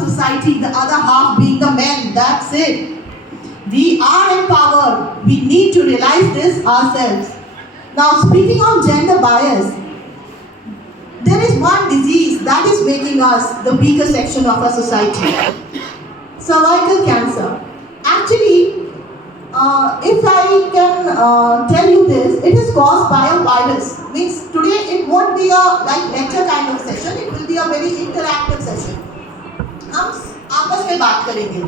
society, the other half being the men. That's it. We are empowered. We need to realize this ourselves. Now, speaking of gender bias, there is one disease that is making us the weaker section of our society. Cervical cancer. Actually, if I can tell you this, it is caused by a virus. Means today it won't be a like lecture kind of session. It will be a very interactive session. हम आपस में बात करेंगे.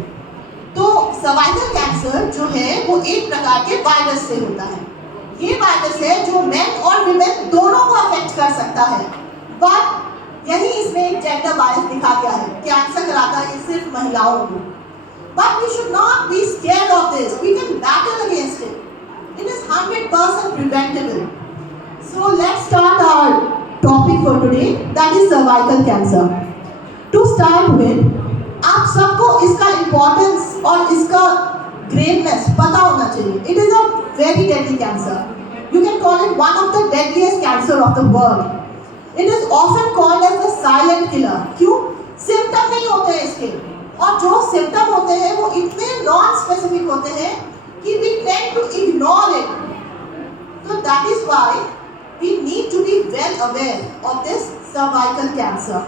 तो cervical cancer जो है वो एक प्रकार के वायरस से होता है. ये वायरस है जो मेन और विमेन दोनों को अफेक्ट कर सकता है. बट यही इसमें एक जेंडर बायस दिखा गया है. कैंसर कराता है सिर्फ महिलाओं को. But we should not be scared of this. We can battle against it. It is 100% preventable. So let's start our topic for today, that is cervical cancer. To start with, आप सबको इसका importance और इसका graveness पता होना चाहिए. It is a very deadly cancer. You can call it one of the deadliest cancer of the world. It is often called as the silent killer. क्यों? Symptom नहीं होते हैं इसके. और जो सिम्टम होते हैं वो इतने नॉन स्पेसिफिक होते हैं कि we tend to ignore it. So that is why we need to be well aware of this cervical cancer.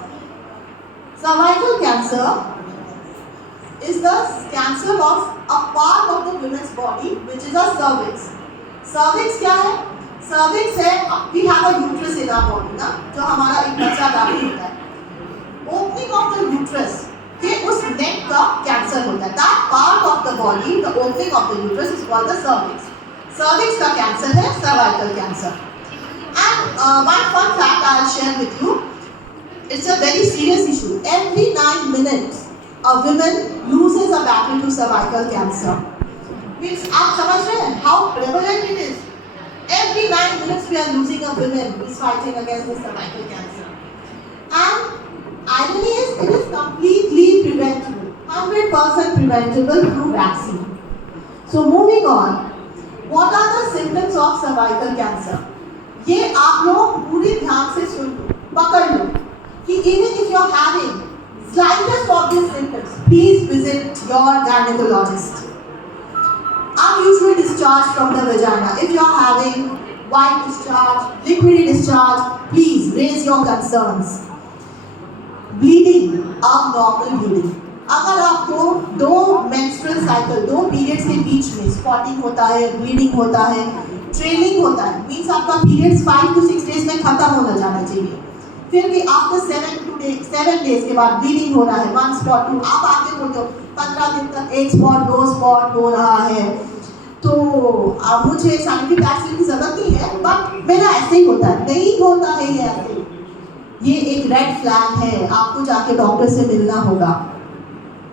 Cervical cancer is the cancer of a part of the woman's body which is a cervix. Cervix क्या है? Cervix है we have a uterus in our body ना, जो हमारा एक बच्चा दाखिल होता है. Opening of the uterus ये उस नेक का कैंसर होता है. That part of the body, the opening of the uterus is called the cervix. Cervix का कैंसर है cervical cancer. And one fun fact I'll share with you. It's a very serious issue. Every 9 minutes, a woman loses a battle to cervical cancer. Means आप समझ रहे हैं how prevalent it is. Every 9 minutes we are losing a woman who is fighting against the cervical cancer. And irony is, it is completely preventable, 100% preventable through vaccine. So moving on, what are the symptoms of cervical cancer? ये आप लोग पूरी ध्यान से सुन लो, पकड़ लो कि even if you are having slightest of these symptoms, please visit your gynecologist. Unusual discharge from the vagina. If you are having white discharge, liquidy discharge, please raise your concerns. Bleeding, abnormal bleeding. अगर आपको दो menstrual cycle, दो periods के बीच में spotting होता है, bleeding होता है, trailing होता है, means आपका periods 5 to 6 days में खत्म होना जाना चाहिए. फिर भी after 7 days के बाद bleeding हो रहा है, 1 spot 2, आप आगे बोलते हो 15 दिन तक 1 spot 2 spot हो रहा है, तो अब मुझे scientific acid की जरूरत नहीं है, but मेरा ऐसे ही होता है. नहीं होता है ये ऐसे. ये एक रेड फ्लैग है, आपको जाके डॉक्टर से मिलना होगा.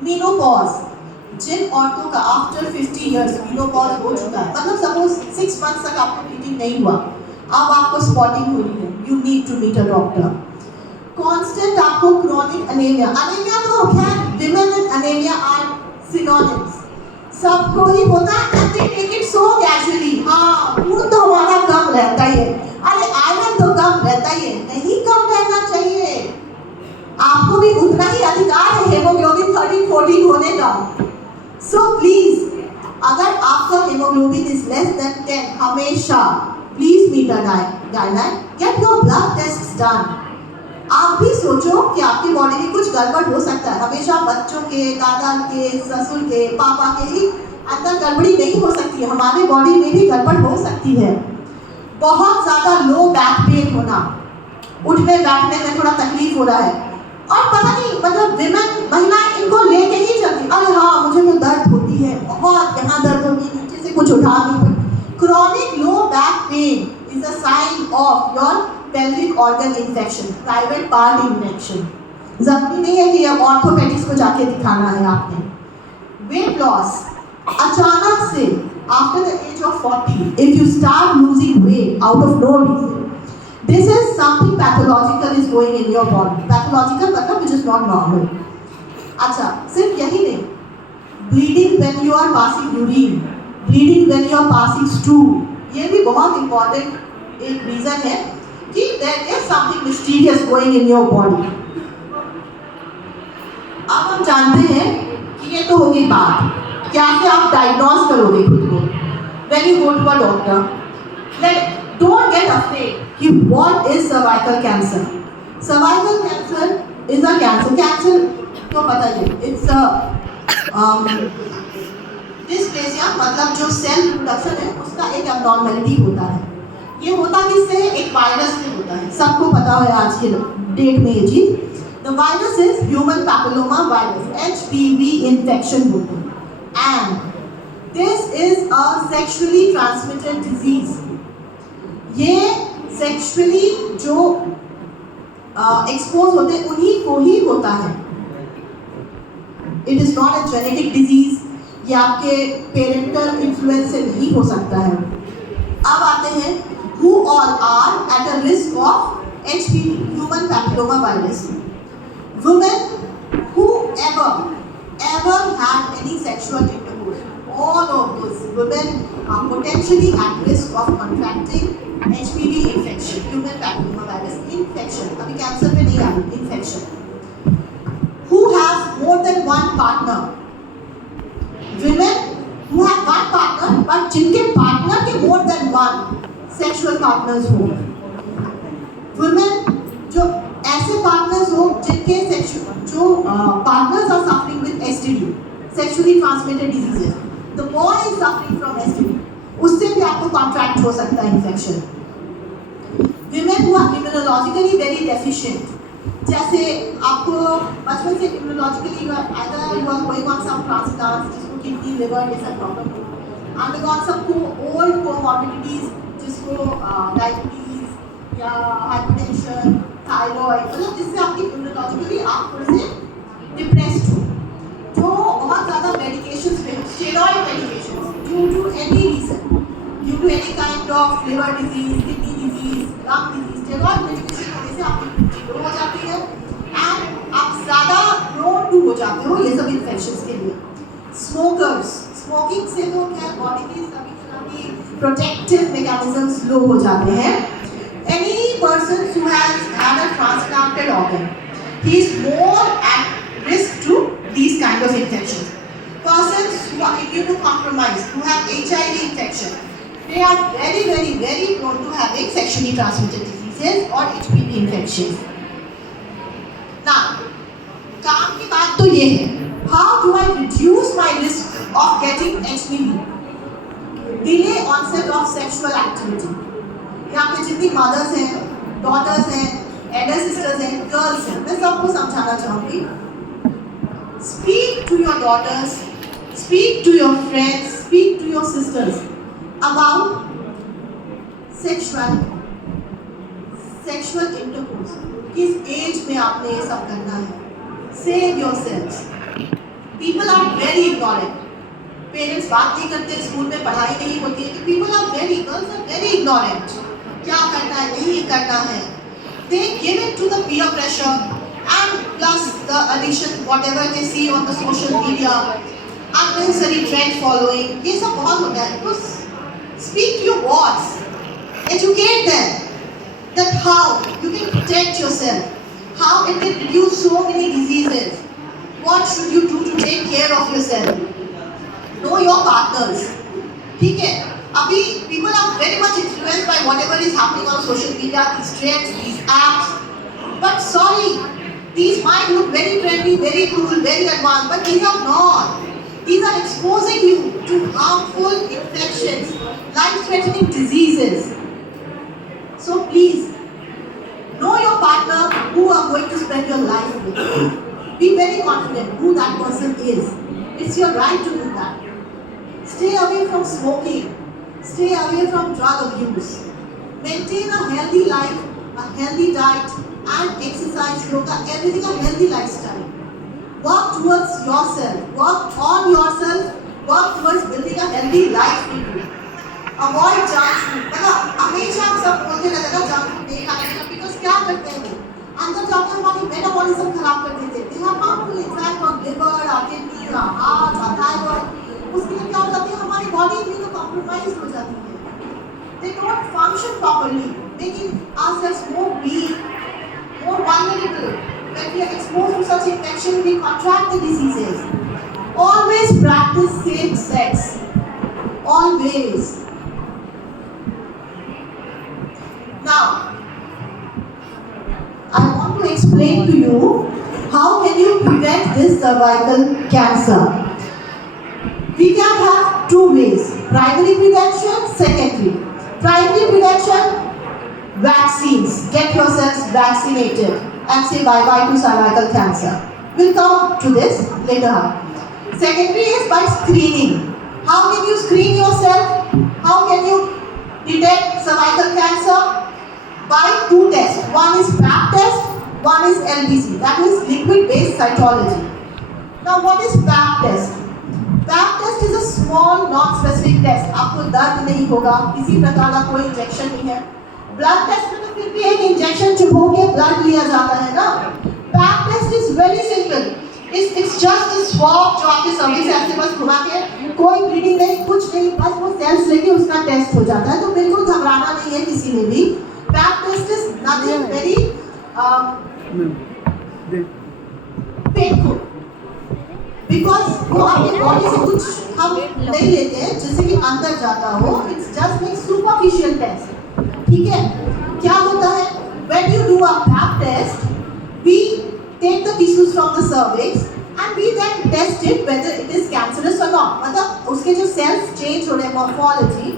मीनोपॉज, जिन औरतों का आफ्टर 50 इयर्स मीनोपॉज हो चुका है, मतलब सपोज 6 मंथ्स तक आपको ब्लीडिंग नहीं हुआ, अब आपको स्पॉटिंग हो रही है, you need to meet a doctor. Constant आपको क्रोनिक अनीमिया, अनीमिया तो खैर women and anaemia are synonyms, सबको ही होता है and they take it so casually. हाँ, खून तो हमारा कम रहता ही है, अरे आयरन तो कम रहता ही है. नहीं कम रहना चाहिए, आपको भी उतना ही अधिकार है हेमोग्लोबिन 13-14 होने का. सो प्लीज, अगर आपका हेमोग्लोबिन इज लेस देन 10, हमेशा please meet a gynaec, get your blood test done. आप भी सोचो कि आपकी बॉडी में कुछ गड़बड़ हो सकता है. हमेशा बच्चों के, दादा के, ससुर के, पापा के ही अंदर गड़बड़ी नहीं हो सकती है, हमारी बॉडी में भी गड़बड़ हो सकती है. बहुत ज़्यादा लो बैक पेन होना, उठने बैठने में थोड़ा तकलीफ हो रहा है, और पता नहीं मतलब विमेन महिलाएं इनको लेके ही चलती, अरे हाँ मुझे तो दर्द होती है बहुत, यहाँ दर्द होगी, नीचे से कुछ उठा नहीं पाती. Chronic low back pain is a sign of your pelvic organ infection, private part infection. जरूरी नहीं है कि अब ऑर्थोपेडिक्स को जाके दिखाना है आपने. वेट लॉस, अचानक से after the age of 40, if you start losing weight out of no reason, this is something pathological is going in your body. Pathological मतलब which is not normal. अच्छा, सिर्फ यही नहीं, bleeding when you are passing urine, bleeding when you are passing stool, ये भी बहुत important एक reason है कि there is something mysterious going in your body. अब हम जानते हैं कि ये तो होगी बात, क्या से आप डायग्नोज करोगे खुद को when you go to a doctor. Don't get afraid कि what is cervical cancer. Cervical cancer is a cancer. Cancer तो पता ही है, it's a dysplasia, मतलब जो सेल रिप्रोडक्शन है उसका एक abnormality होता है. ये होता किससे? एक वायरस से होता है. सबको पता है आज के डेट में ये चीज. The virus is human papilloma virus, HPV infection बोलते हैं. And this is a sexually transmitted disease. ये sexually जो expose होते हैं उन्हीं को ही होता है. It is not a genetic disease. ये आपके पेरेंटल इन्फ्लुएंस से नहीं हो सकता है. अब आते हैं who all are at a risk of HPV, human papilloma virus. Women who ever had any sexual intercourse, all of those women are potentially at risk of contracting HPV infection, human papilloma virus infection. अभी cancer पे नहीं आ रही, infection. Who have more than one partner? Women who have one partner, but जिनके partner के more than one sexual partners हो. Women जो ऐसे partners हो जिनके जो partners are suffering with STD, sexually transmitted diseases. The boy is suffering from STD, उससे भी आपको कॉन्ट्रैक्ट हो सकता है infection. Women who are immunologically very deficient, जैसे आपको बचपन से immunologically either you are going on some transplants जिसको किडनी लिवर ये सब प्रॉब्लम हो, अंडरगॉन सबको ओल्ड कोमॉर्बिडिटीज जिसको डायबिटीज या हाइपरटेंशन, थायराइड, मतलब जिससे आपकी इम्यूनोलॉजिकली आप थोड़े से डिप्रेस्ड हो, जो बहुत ज़्यादा मेडिकेशंस पे, steroid medications due to any reason, due to any kind of liver disease, kidney disease, lung disease, steroid medication होने से आपकी इम्यूनिटी लो हो जाती है एंड आप ज़्यादा प्रोन टू हो जाते हो ये सब इन्फेक्शंस के लिए. स्मोकर्स, स्मोकिंग से तो क्या बॉडी की सभी तरह की प्रोटेक्टिव मैकेनिज्म्स लो हो जाते हैं. Any person who has had a transplanted organ, he is more at risk to these kind of infections. Persons who are immunocompromised, who have HIV infection, they are very prone to having sexually transmitted diseases or HPV infections. Now, काम की बात तो ये है, how do I reduce my risk of getting HPV? Delay onset of sexual activity. यहाँ पे जितनी mother's हैं, डॉटर्स हैं, एल्डर सिस्टर्स हैं, गर्ल्स हैं, मैं सबको समझाना चाहूँगी. Speak to your daughters, speak to your friends, speak to your sisters about sexual intercourse. किस एज में आपने ये सब करना है? Save yourselves. People are very ignorant. Parents बात नहीं करते, स्कूल में पढ़ाई नहीं होती है. People are very, girls are very ignorant. क्या करना है, नहीं करना है. They give it to the peer pressure and plus the addition whatever they see on the social media, unnecessary trend following. ये सब बहुत होता है. तो speak to your wards, educate them that how you can protect yourself, how it can reduce so many diseases. What should you do to take care of yourself? Know your partners. ठीक है. अभी people are very much influenced by whatever is happening on social media, these trends, these apps. But sorry, these might look very trendy, very cool, very advanced, but these are not. These are exposing you to harmful infections, life-threatening diseases. So please, know your partner who are going to spend your life with. Be very confident who that person is. It's your right to do that. Stay away from smoking. Stay away from drug abuse. Maintain a healthy life, a healthy diet, and exercise, yoga, everything a healthy lifestyle. Work towards yourself. Work on yourself. Work towards building a healthy life for you. Avoid junk food. मतलब हमेशा हम सब बोलते रहते हैं junk food नहीं खाने का, because क्या करते हैं वो? अंदर जाकर हमारी मेटाबॉलिज्म खराब कर देते हैं. They have harmful impact on liver, our kidney, our heart, our thyroid. उसके लिए क्या हो जाती है, हमारी बॉडी इम्यूनोकॉम्प्रोमाइज्ड हो जाती है. They don't function properly, making ourselves more weak, more vulnerable when we are exposed to such infections. infection, we contract the diseases. Always practice safe sex. Always. Now, I want to explain to you how can you prevent this cervical cancer. We can have two ways, primary prevention, secondary. Primary prevention, vaccines. Get yourselves vaccinated and say bye-bye to cervical cancer. We'll come to this later on. Secondary is by screening. How can you screen yourself? How can you detect cervical cancer? By two tests. One is Pap test, one is LBC. That is liquid-based cytology. Now what is Pap test? Pap test is a small non-specific test. आपको दर्द नहीं होगा, किसी प्रकार का कोई injection नहीं है. ब्लड टेस्ट में तो फिर भी एक इंजेक्शन चुभो के ब्लड लिया जाता है ना. Pap test is very simple. It's just a swab जो आपके सर्विस से ऐसे बस घुमा के कोई ब्लीडिंग नहीं, कुछ नहीं, बस वो सेल्स लेके उसका टेस्ट हो जाता है. तो बिल्कुल घबराना नहीं है किसी ने भी. Pap test is nothing very painful. Because वो आपके बॉडी से कुछ हम नहीं लेते हैं जिससे कि अंदर जाता हो. It's just like superficial test. ठीक है? क्या होता है? When you do a Pap test, we take the tissues from the cervix and we then test it whether it is cancerous or not. मतलब उसके जो cells change हो रहे हैं, morphology,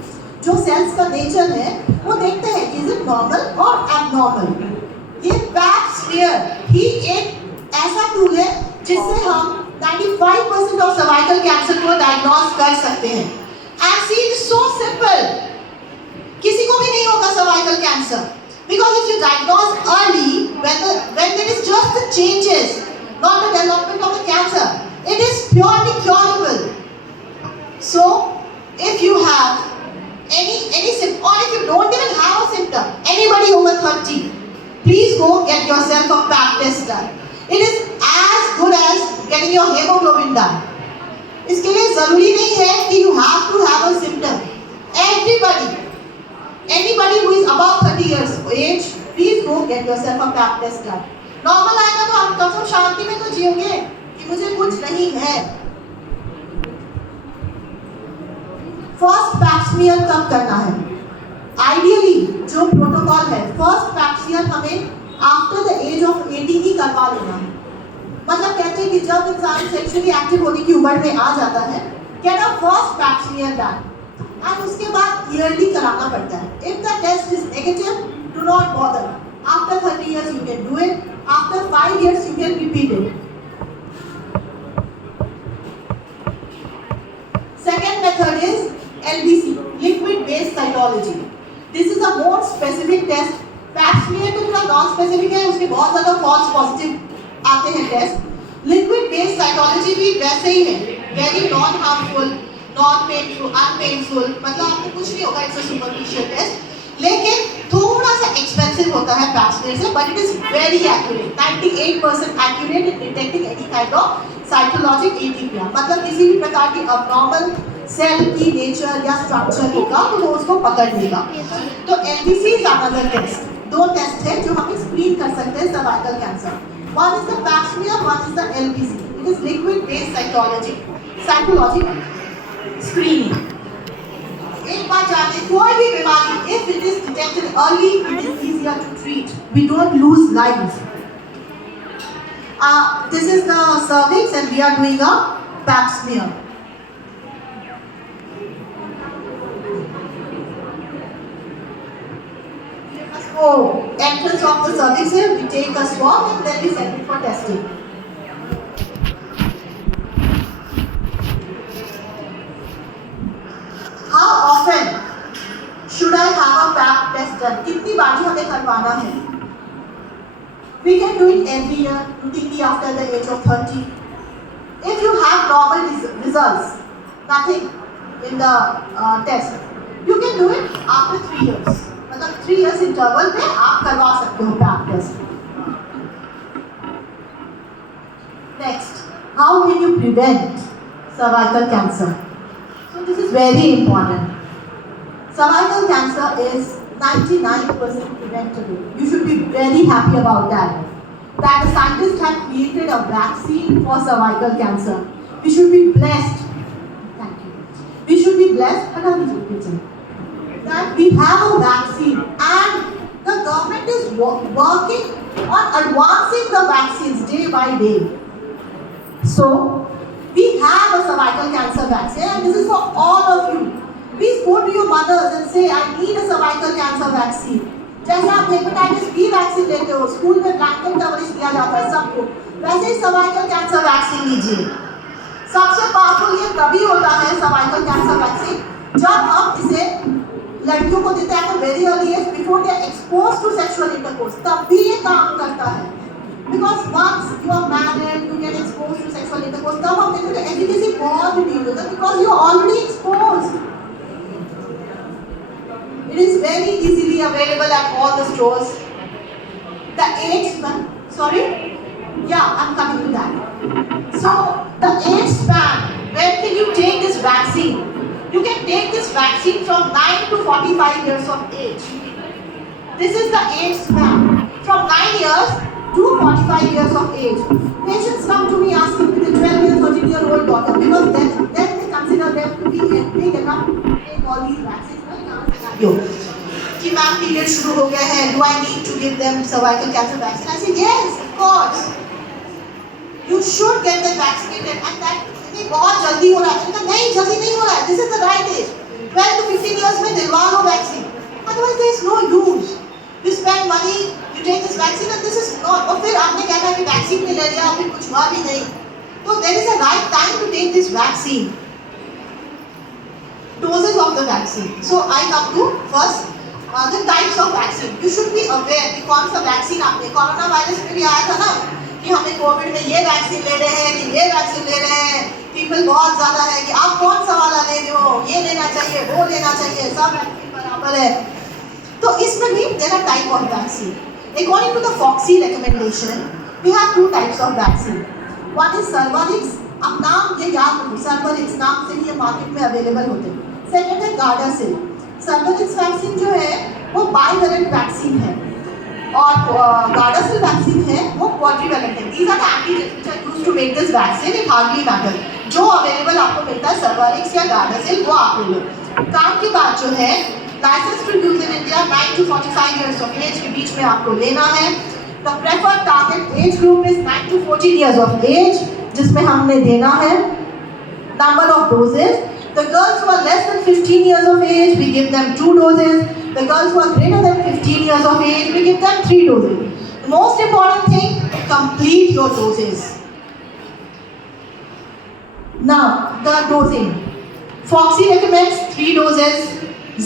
जो cells का nature है, वो देखते हैं कि is it normal or abnormal. ये Pap smear ही एक ऐसा tool है जिससे हम 95% of cervical cancer को diagnose कर सकते हैं. And see, it is so simple. किसी को भी नहीं होगा cervical cancer. Because if you diagnose early, when there is just the changes, not the development of the cancer, it is purely curable. So, if you have any symptom, or if you don't even have a symptom, anybody over 30, please go get yourself a Pap test done. It is as good as getting your hemoglobin done. इसके लिए जरूरी नहीं है कि you have to have a symptom. Anybody who is above 30 years of age, please go get yourself a Pap test done. Normal आएगा तो आप कम से कम शांति में तो जियोगे कि मुझे कुछ नहीं है. First Pap smear कब करना है? Ideally जो प्रोटोकॉल है, first Pap smear हमें after the age of 18 ही करवा लेना है. मतलब कहते हैं कि जब इंसान सेक्सुअली एक्टिव होने की उम्र में आ जाता है, get a first Pap smear done. And उसके बाद ईयरली कराना पड़ता है. If the test is negative, do not bother. After 30 years you can do it. After 5 years you can repeat it. Second method is LBC, liquid-based cytology. This is a more specific test. Pap smear तो थोड़ा non-specific है, उसके बहुत ज़्यादा false positive आते हैं test. Liquid-based cytology भी वैसे ही है, very non-harmful. नॉन पेनफुल, अनपेनफुल, मतलब आपको कुछ नहीं होगा. इट्स अ सुपरफिशियल टेस्ट, लेकिन थोड़ा सा एक्सपेंसिव होता है Pap smear से, but it is very accurate. 98% accurate in detecting any kind of cytologic atypia. मतलब किसी भी प्रकार की अबनॉर्मल सेल की नेचर या स्ट्रक्चर होगा तो वो उसको पकड़ लेगा. तो LBC इज अनदर टेस्ट. दो टेस्ट है जो हम स्क्रीन कर सकते हैं cervical cancer. One is the Pap smear, one is the LBC. It is liquid based cytology screening. एक बात जाने, कोई भी बीमारी if it is detected early, it is easier to treat. We don't lose lives. This is the cervix and we are doing a Pap smear. So entrance of the cervix here, we take a swab and then we send it for testing. How often should I have a Pap test done? कितनी बारी हमें करवाना है? We can do it every year, routinely after the age of 30. If you have normal results, nothing in the test, you can do it after 3 years. मतलब 3 years interval में आप करवा सकते हो Pap test. Next, how can you prevent cervical cancer? So this is very important. Cervical cancer is 99% preventable. You should be very happy about that. that the scientists have created a vaccine for cervical cancer. We should be blessed. Thank you. We should be blessed that we have a vaccine and the government is working on advancing the vaccines day by day. So, we have a cervical cancer vaccine and this is for all of you. Please go to your mothers and say, I need a cervical cancer vaccine. जैसे आप hepatitis B vaccine लेते हो, school में blanket coverage दिया जाता है सबको, वैसे ही सर्वाइकल कैंसर वैक्सीन लीजिए। सबसे पावरफुल ये तभी होता है सर्वाइकल कैंसर वैक्सीन जब हम इसे लड़कियों को देते हैं very early age before they are exposed to sexual intercourse, तब भी ये काम करता है। Because once you are married you get exposed to sexual intercourse, तब हम देखते हैं एफिकेसी बहुत डील होता है because you are already exposed. It is very easily available at all the stores. The age span, sorry? Yeah, I'm coming to that. So, the age span, when can you take this vaccine? You can take this vaccine from 9 to 45 years of age. This is the age span. From 9 years to 45 years of age. Patients come to me asking with a 12-year, 13-year-old daughter because then they consider them to be big enough to take all these vaccines. कि ma'am period शुरू हो गए हैं, do I need to give them cervical cancer vaccine? I said yes, of course. You should get them vaccinated and that नहीं बहुत जल्दी हो रहा है, इनका नहीं जल्दी नहीं हो रहा है, this is the right age. 12 to 15 years में दिलवा लो vaccine, otherwise there is no use. You spend money, you take this vaccine and this is not, और फिर आपने कहना है कि वैक्सीन नहीं ले लिया और फिर कुछ हुआ भी नहीं, तो there is a right time to take this vaccine. Doses of the vaccine. So I come to first the types of vaccine. You should be aware कि कौन सा वैक्सीन आपने कोरोना वायरस में भी आया था ना कि हमें कोविड में ये वैक्सीन ले रहे हैं कि ये वैक्सीन ले रहे हैं, पीपल बहुत ज़्यादा है कि आप कौन सा वाला ले रहे हो, ये लेना चाहिए वो लेना चाहिए, सब वैक्सीन बराबर है। तो इसमें भी there are type of vaccine. According to the FOXI recommendation, we have two types of vaccine. One is Cervarix. अब नाम ये याद रखो, Cervarix नाम से ही ये मार्केट में अवेलेबल होते हैं। सेकेंड है गार्डासिल। सर्वेलेंस वैक्सीन जो है वो बाइवेलेंट वैक्सीन है और गार्डासिल वैक्सीन है वो क्वाड्रीवेलेंट है। These are the antigens which are used to make this vaccine. It hardly matters. जो अवेलेबल आपको मिलता है सर्वारिक्स या गार्डासिल वो आप ले लो। काम की बात जो है licence to use in India 9 to 45 years of age के बीच में आपको लेना है। The preferred target age group is 9 to 14 years of age जिसमें हमने देना है। Number of doses. The girls who are less than 15 years of age, we give them 2 doses. The girls who are greater than 15 years of age, we give them 3 doses. The most important thing, complete your doses. Now, the dosing. FOXI recommends 3 doses,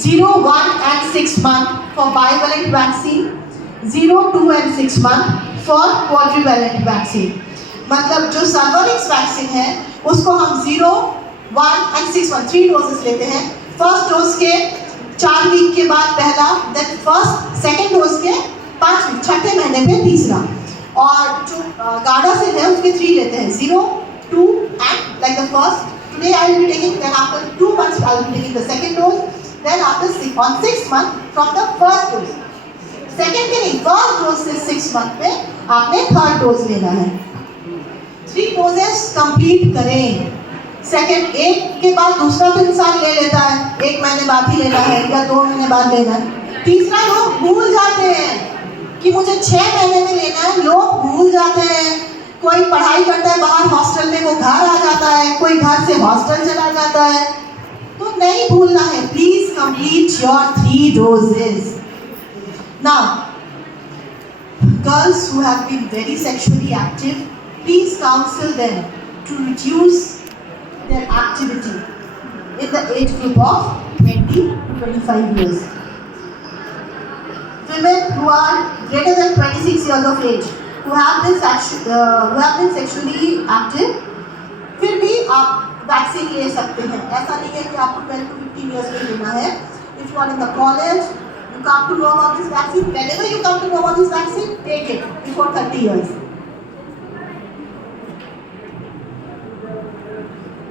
0, 1 and 6 month for bivalent vaccine, 0, 2 and 6 month for quadrivalent vaccine. मतलब जो Cervarix vaccine है उसको हम 0, 1 and 6 month 3 doses लेते हैं। First dose के 4 week के बाद पहला, देन फर्स्ट सेकेंड डोज के 5 वीक, छठे महीने पे तीसरा। और जो गार्डासिल है उसके 3 लेते हैं, 0, 2 and like the first. Today I will be taking, then after 2 months I will be taking the second dose, then after 6 months from the first dose. Second के नहीं, फर्स्ट डोज से 6 मंथ में आपने third dose लेना है। 3 doses complete करें। Second एक के बाद दूसरा तो इंसान ले लेता है, 1 महीने बाद ही लेना है या 2 महीने बाद लेना है। तीसरा लोग भूल जाते हैं कि मुझे 6 महीने में लेना है, लोग भूल जाते हैं। कोई पढ़ाई करता है बाहर हॉस्टल में, वो घर आ जाता है, कोई घर से हॉस्टल चला जाता है, तो नहीं भूलना है। Please complete your 3 doses. Now, girls who have been very sexually active, please counsel them to reduce their activity in the age group of 20 to 25 years. Women who are greater than 26 years of age, who have been sexually active, फिर भी आप vaccine ले सकते हैं। ऐसा नहीं है कि आपको 12 to 15 years में लेना है। If you are in the college, you come to know about this vaccine. Whenever you come to know about this vaccine, take it before 30 years.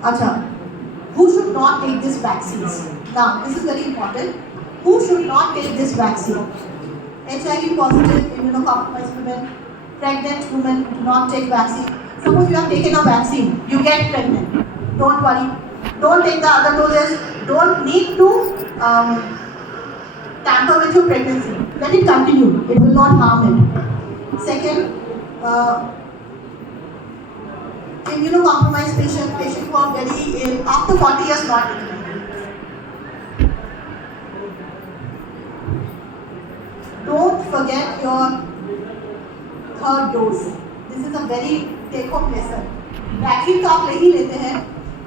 Acha, who should not take this vaccines? Now, this is very important. Who should not take this vaccine? HIV positive, immunocompromised women, pregnant women do not take vaccine. Suppose you have taken a vaccine, you get pregnant. Don't worry. Don't take the other doses. Don't need to tamper with your pregnancy. Let it continue. It will not harm it. Second, immunocompromised patient who are very ill after 40 years not recommended. Don't forget your third dose. This is a very take-home lesson. Vaccine तो आप ले ही लेते हैं,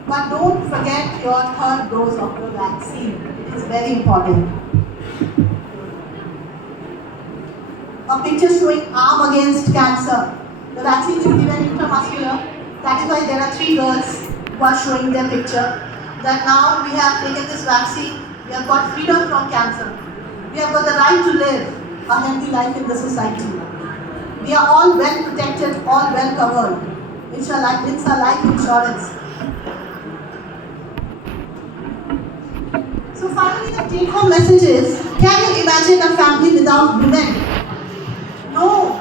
but don't forget your third dose of the vaccine. It is very important. A picture showing arm against cancer. The vaccine is given intramuscular. That is why there are 3 girls who are showing their picture. That now we have taken this vaccine, we have got freedom from cancer. We have got the right to live a healthy life in the society. We are all well protected, all well covered. It's our life insurance. So finally the take-home message is, can you imagine a family without women? No.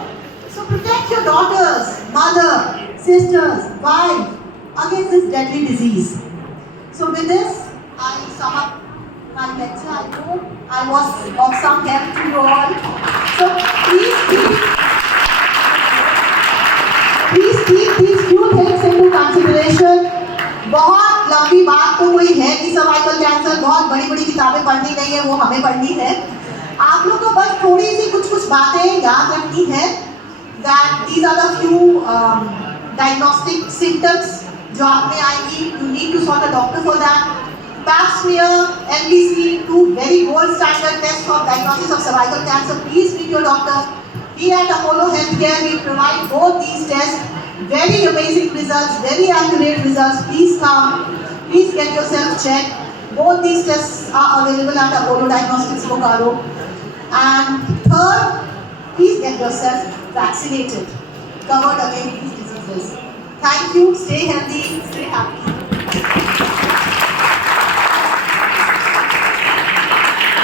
So protect your daughters, mother, sisters, wife against this deadly disease. So with this, I sum up my lecture. I hope I was of some help to you all. So please keep these few things into consideration. बहुत लंबी बात तो कोई है नहीं, cervical cancer बहुत बड़ी बड़ी किताबें पढ़नी नहीं है, वो हमें पढ़नी है. आप लोग को बस थोड़ी सी कुछ बातें याद रखनी है. That these are the few diagnostic symptoms जो आप में आएंगी. You need to sort a doctor for that. Pap smear, MBC, 2 very gold standard tests for diagnosis of cervical cancer. Please meet your doctor. We at Apollo Healthcare, we provide both these tests. Very amazing results, very accurate results. Please come. Please get yourself checked. Both these tests are available at Apollo Diagnostics, Bokaro. And third, please get yourself vaccinated, covered against these diseases. Thank you. Stay healthy.